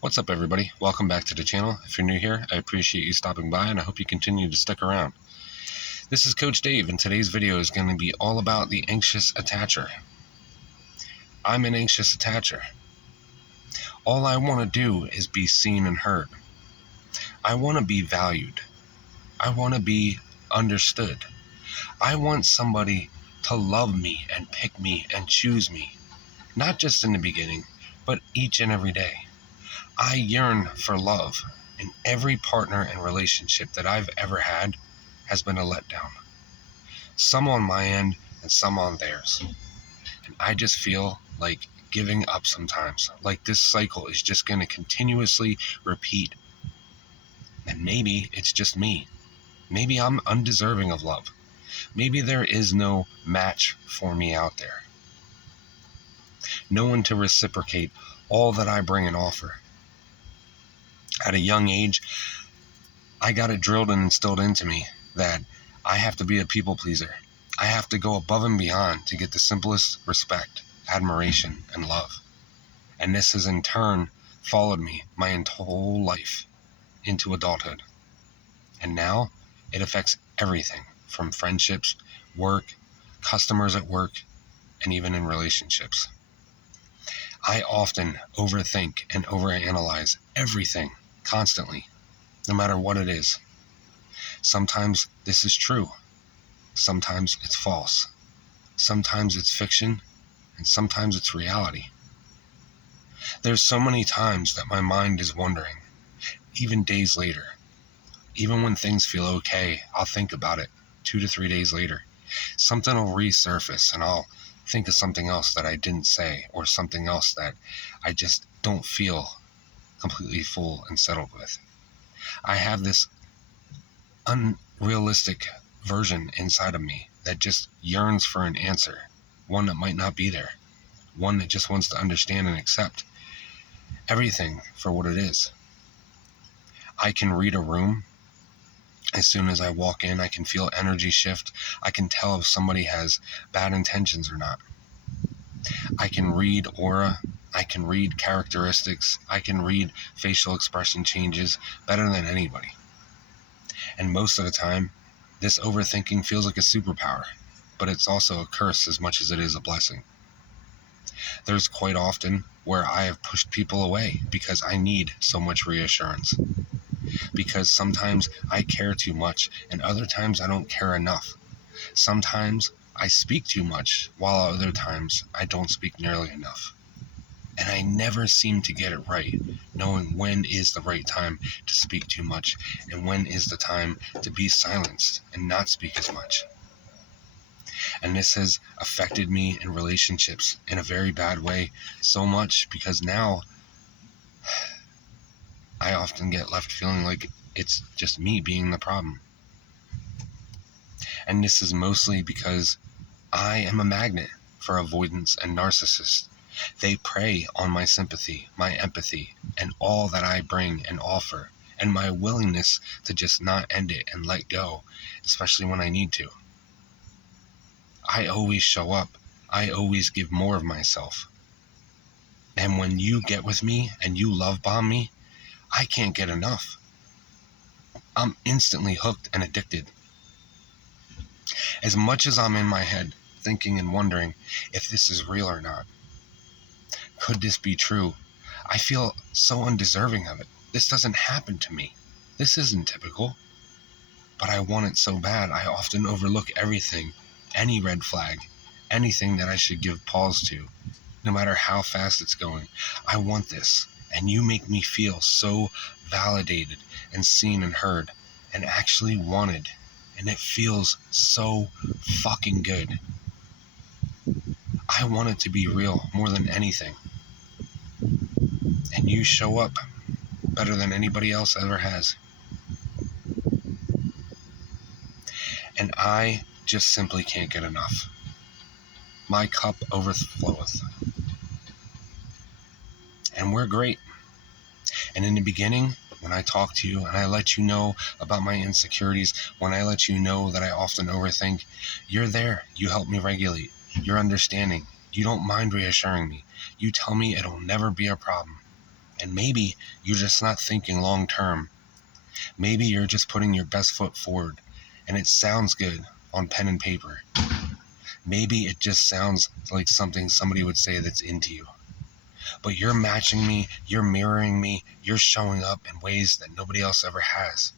What's up, everybody? Welcome back to the channel. If you're new here, I appreciate you stopping by, and I hope you continue to stick around. This is Coach Dave, and today's video is going to be all about the anxious attacher. I'm an anxious attacher. All I want to do is be seen and heard. I want to be valued. I want to be understood. I want somebody to love me and pick me and choose me, not just in the beginning, but each and every day. I yearn for love, and every partner and relationship that I've ever had has been a letdown. Some on my end and some on theirs. And I just feel like giving up sometimes, like this cycle is just going to continuously repeat. And maybe it's just me. Maybe I'm undeserving of love. Maybe there is no match for me out there. No one to reciprocate all that I bring and offer. At a young age, I got it drilled and instilled into me that I have to be a people pleaser. I have to go above and beyond to get the simplest respect, admiration, and love. And this has in turn followed me my whole life into adulthood. And now it affects everything from friendships, work, customers at work, and even in relationships. I often overthink and overanalyze everything constantly, no matter what it is. Sometimes this is true. Sometimes it's false. Sometimes it's fiction, and sometimes it's reality. There's so many times that my mind is wondering, even days later. Even when things feel okay, I'll think about it 2 to 3 days later. Something will resurface and I'll think of something else that I didn't say, or something else that I just don't feel completely full and settled with. I have this unrealistic version inside of me that just yearns for an answer, one that might not be there, one that just wants to understand and accept everything for what it is. I can read a room. As soon as I walk in, I can feel energy shift. I can tell if somebody has bad intentions or not. I can read aura. I can read characteristics. I can read facial expression changes better than anybody. And most of the time, this overthinking feels like a superpower, but it's also a curse as much as it is a blessing. There's quite often where I have pushed people away because I need so much reassurance. Because sometimes I care too much, and other times I don't care enough. Sometimes I speak too much, while other times I don't speak nearly enough. And I never seem to get it right, knowing when is the right time to speak too much, and when is the time to be silenced and not speak as much. And this has affected me in relationships in a very bad way, so much because now I often get left feeling like it's just me being the problem. And this is mostly because I am a magnet for avoidance and narcissists. They prey on my sympathy, my empathy, and all that I bring and offer, and my willingness to just not end it and let go, especially when I need to. I always show up. I always give more of myself. And when you get with me and you love bomb me, I can't get enough. I'm instantly hooked and addicted. As much as I'm in my head, thinking and wondering if this is real or not. Could this be true? I feel so undeserving of it. This doesn't happen to me. This isn't typical. But I want it so bad, I often overlook everything, any red flag, anything that I should give pause to, no matter how fast it's going. I want this, and you make me feel so validated and seen and heard, and actually wanted, and it feels so fucking good. I want it to be real more than anything. And you show up better than anybody else ever has. And I just simply can't get enough. My cup overfloweth. And we're great. And in the beginning, when I talk to you and I let you know about my insecurities, when I let you know that I often overthink, you're there. You help me regulate. You're understanding. You don't mind reassuring me. You tell me it'll never be a problem. And maybe you're just not thinking long term. Maybe you're just putting your best foot forward and it sounds good on pen and paper. Maybe it just sounds like something somebody would say that's into you. But you're matching me, you're mirroring me, you're showing up in ways that nobody else ever has.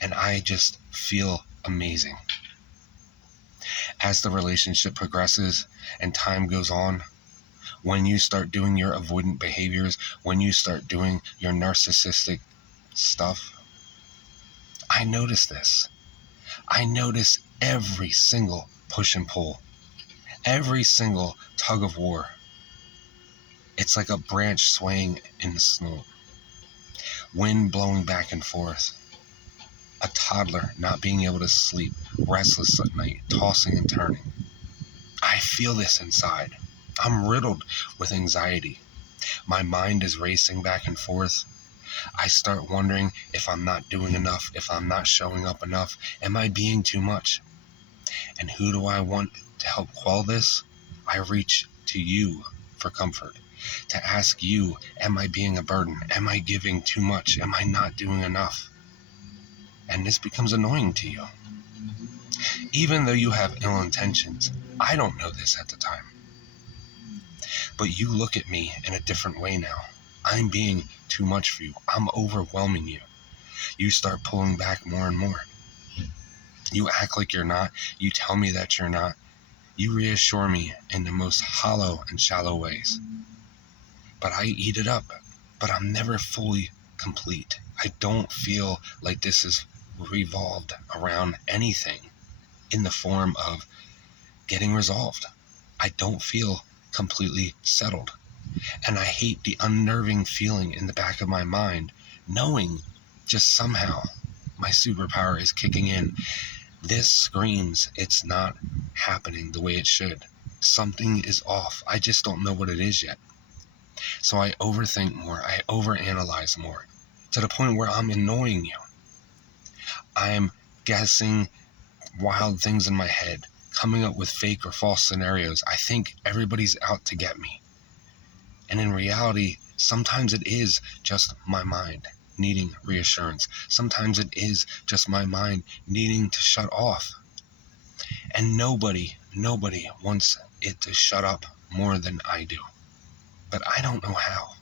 And I just feel amazing. As the relationship progresses and time goes on, when you start doing your avoidant behaviors, when you start doing your narcissistic stuff, I notice this. I notice every single push and pull, every single tug of war. It's like a branch swaying in the snow, wind blowing back and forth, a toddler not being able to sleep, restless at night, tossing and turning. I feel this inside. I'm riddled with anxiety. My mind is racing back and forth. I start wondering if I'm not doing enough, if I'm not showing up enough. Am I being too much? And who do I want to help quell this? I reach to you for comfort, to ask you, am I being a burden? Am I giving too much? Am I not doing enough? And this becomes annoying to you. Even though you have ill intentions, I don't know this at the time. But you look at me in a different way now. I'm being too much for you. I'm overwhelming you. You start pulling back more and more. You act like you're not. You tell me that you're not. You reassure me in the most hollow and shallow ways. But I eat it up. But I'm never fully complete. I don't feel like this is revolved around anything in the form of getting resolved. I don't feel completely settled. And I hate the unnerving feeling in the back of my mind, knowing just somehow my superpower is kicking in. This screams it's not happening the way it should. Something is off. I just don't know what it is yet. So I overthink more. I overanalyze more to the point where I'm annoying you. I'm guessing wild things in my head, coming up with fake or false scenarios. I think everybody's out to get me. And in reality, sometimes it is just my mind needing reassurance. Sometimes it is just my mind needing to shut off. And nobody wants it to shut up more than I do. But I don't know how.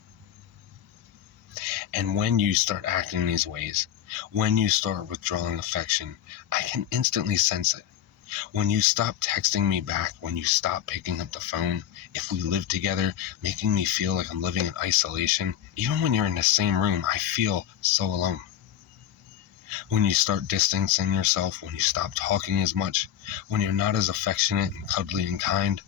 And when you start acting these ways, when you start withdrawing affection, I can instantly sense it. When you stop texting me back, when you stop picking up the phone, if we live together, making me feel like I'm living in isolation, even when you're in the same room, I feel so alone. When you start distancing yourself, when you stop talking as much, when you're not as affectionate and cuddly and kind,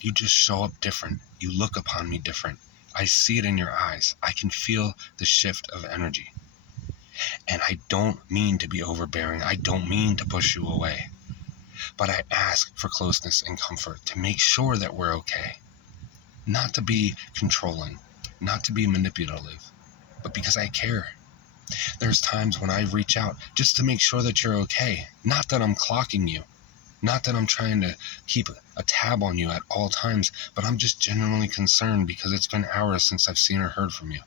you just show up different. You look upon me different. I see it in your eyes. I can feel the shift of energy. And I don't mean to be overbearing. I don't mean to push you away. But I ask for closeness and comfort to make sure that we're okay. Not to be controlling, not to be manipulative, but because I care. There's times when I reach out just to make sure that you're okay. Not that I'm clocking you. Not that I'm trying to keep a tab on you at all times, but I'm just genuinely concerned because it's been hours since I've seen or heard from you.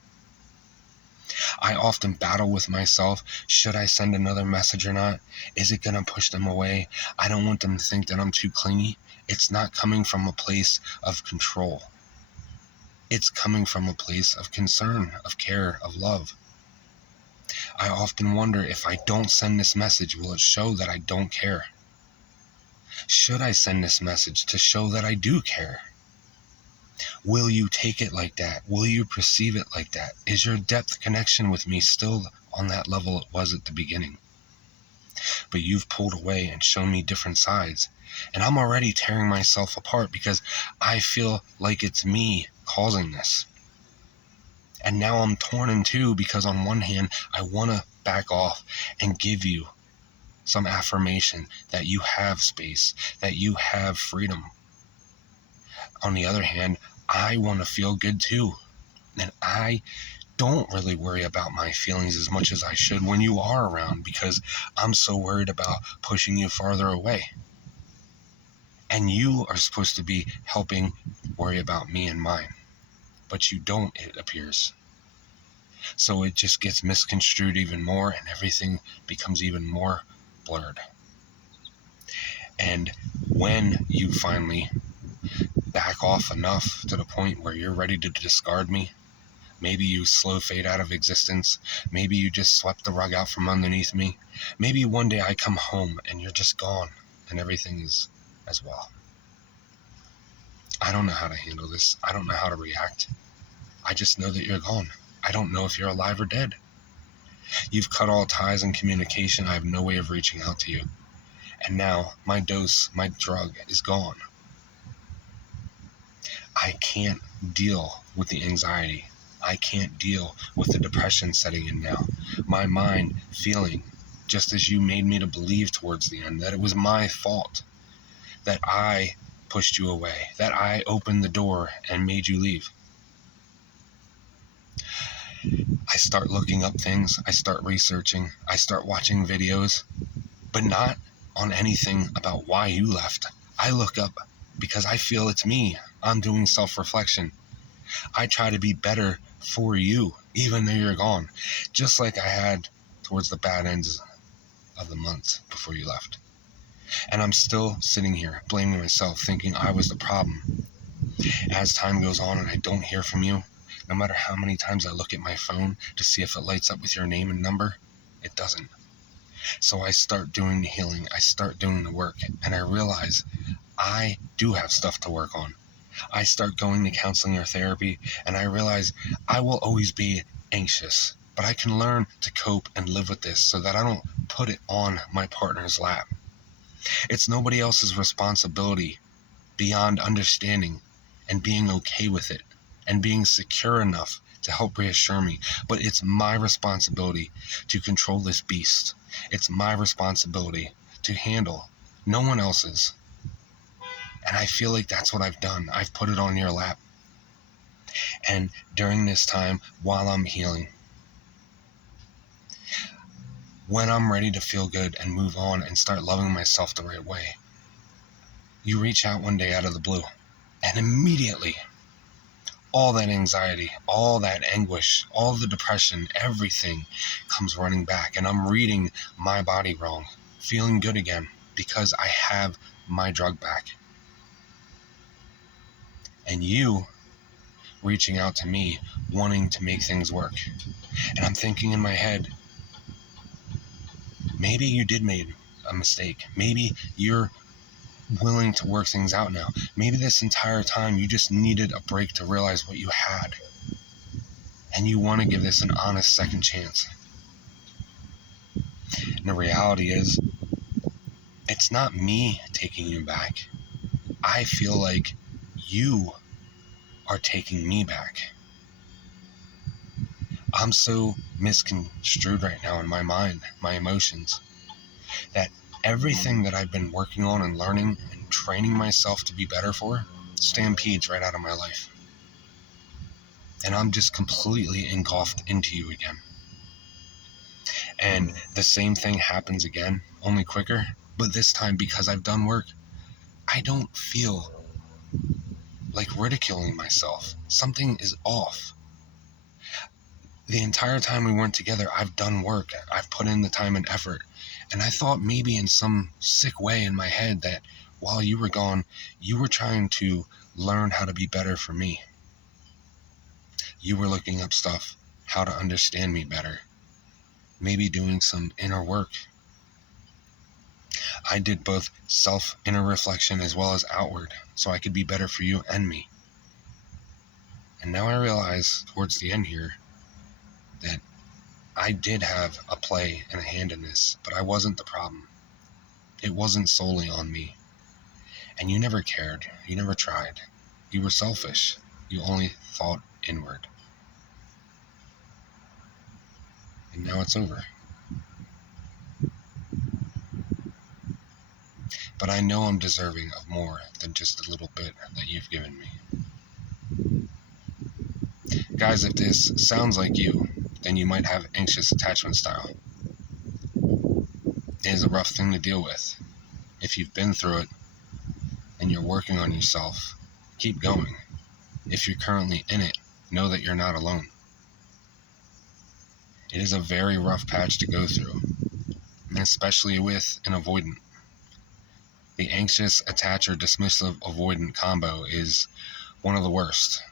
I often battle with myself. Should I send another message or not? Is it going to push them away? I don't want them to think that I'm too clingy. It's not coming from a place of control. It's coming from a place of concern, of care, of love. I often wonder if I don't send this message, will it show that I don't care? Should I send this message to show that I do care? Will you take it like that? Will you perceive it like that? Is your depth connection with me still on that level it was at the beginning? But you've pulled away and shown me different sides. And I'm already tearing myself apart because I feel like it's me causing this. And now I'm torn in two because on one hand, I want to back off and give you some affirmation that you have space, that you have freedom. On the other hand, I want to feel good too. And I don't really worry about my feelings as much as I should when you are around because I'm so worried about pushing you farther away. And you are supposed to be helping worry about me and mine. but you don't, it appears. So it just gets misconstrued even more, and everything becomes even more blurred. And when you finally back off enough to the point where you're ready to discard me, maybe you slow fade out of existence, maybe you just swept the rug out from underneath me, maybe one day I come home and you're just gone and everything is as well. I don't know how to handle this. I don't know how to react. I just know that you're gone. I don't know if you're alive or dead. You've cut all ties and communication. I have no way of reaching out to you. And now my dose, my drug is gone. I can't deal with the anxiety. I can't deal with the depression setting in now. My mind feeling, just as you made me to believe towards the end, that it was my fault, that I pushed you away, that I opened the door and made you leave. I start looking up things, I start researching, I start watching videos, but not on anything about why you left. I look up because I feel it's me. I'm doing self-reflection. I try to be better for you, even though you're gone, just like I had towards the bad ends of the month before you left. And I'm still sitting here blaming myself, thinking I was the problem. As time goes on and I don't hear from you, no matter how many times I look at my phone to see if it lights up with your name and number, it doesn't. So I start doing the healing, I start doing the work, and I realize I do have stuff to work on. I start going to counseling or therapy, and I realize I will always be anxious, but I can learn to cope and live with this so that I don't put it on my partner's lap. It's nobody else's responsibility beyond understanding and being okay with it and being secure enough to help reassure me. But it's my responsibility to control this beast. It's my responsibility to handle, no one else's. And I feel like that's what I've done. I've put it on your lap. And during this time, while I'm healing, when I'm ready to feel good and move on and start loving myself the right way, you reach out one day out of the blue, and immediately all that anxiety, all that anguish, all the depression, everything comes running back, and I'm reading my body wrong, feeling good again because I have my drug back. And you reaching out to me, wanting to make things work. And I'm thinking in my head, maybe you did make a mistake. Maybe you're willing to work things out now. Maybe this entire time you just needed a break to realize what you had. And you want to give this an honest second chance. And the reality is, it's not me taking you back. I feel like you are taking me back. I'm so misconstrued right now in my mind, my emotions, that everything that I've been working on and learning and training myself to be better for stampedes right out of my life. And I'm just completely engulfed into you again. And the same thing happens again, only quicker, but this time because I've done work, I don't feel like ridiculing myself. Something is off. The entire time we weren't together, I've done work. I've put in the time and effort. And I thought maybe in some sick way in my head that while you were gone, you were trying to learn how to be better for me. You were looking up stuff, how to understand me better. Maybe doing some inner work. I did both inner reflection as well as outward, so I could be better for you and me. And now I realize towards the end here that I did have a play and a hand in this, but I wasn't the problem. It wasn't solely on me. And you never cared. You never tried. You were selfish. You only thought inward. And now it's over. But I know I'm deserving of more than just a little bit that you've given me. Guys, if this sounds like you, then you might have anxious attachment style. It is a rough thing to deal with. If you've been through it and you're working on yourself, keep going. If you're currently in it, know that you're not alone. It is a very rough patch to go through, especially with an avoidant. The anxious attacher dismissive avoidant combo is one of the worst.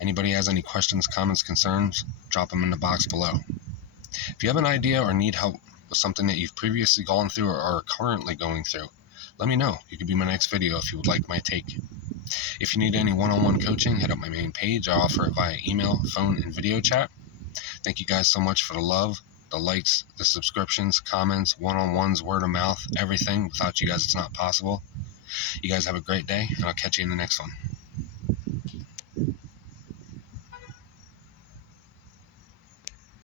Anybody has any questions, comments, concerns, drop them in the box below. If you have an idea or need help with something that you've previously gone through or are currently going through, let me know. You could be my next video if you would like my take. If you need any one-on-one coaching, hit up my main page. I offer it via email, phone, and video chat. Thank you guys so much for the love, the likes, the subscriptions, comments, one-on-ones, word of mouth, everything. Without you guys, it's not possible. You guys have a great day, and I'll catch you in the next one.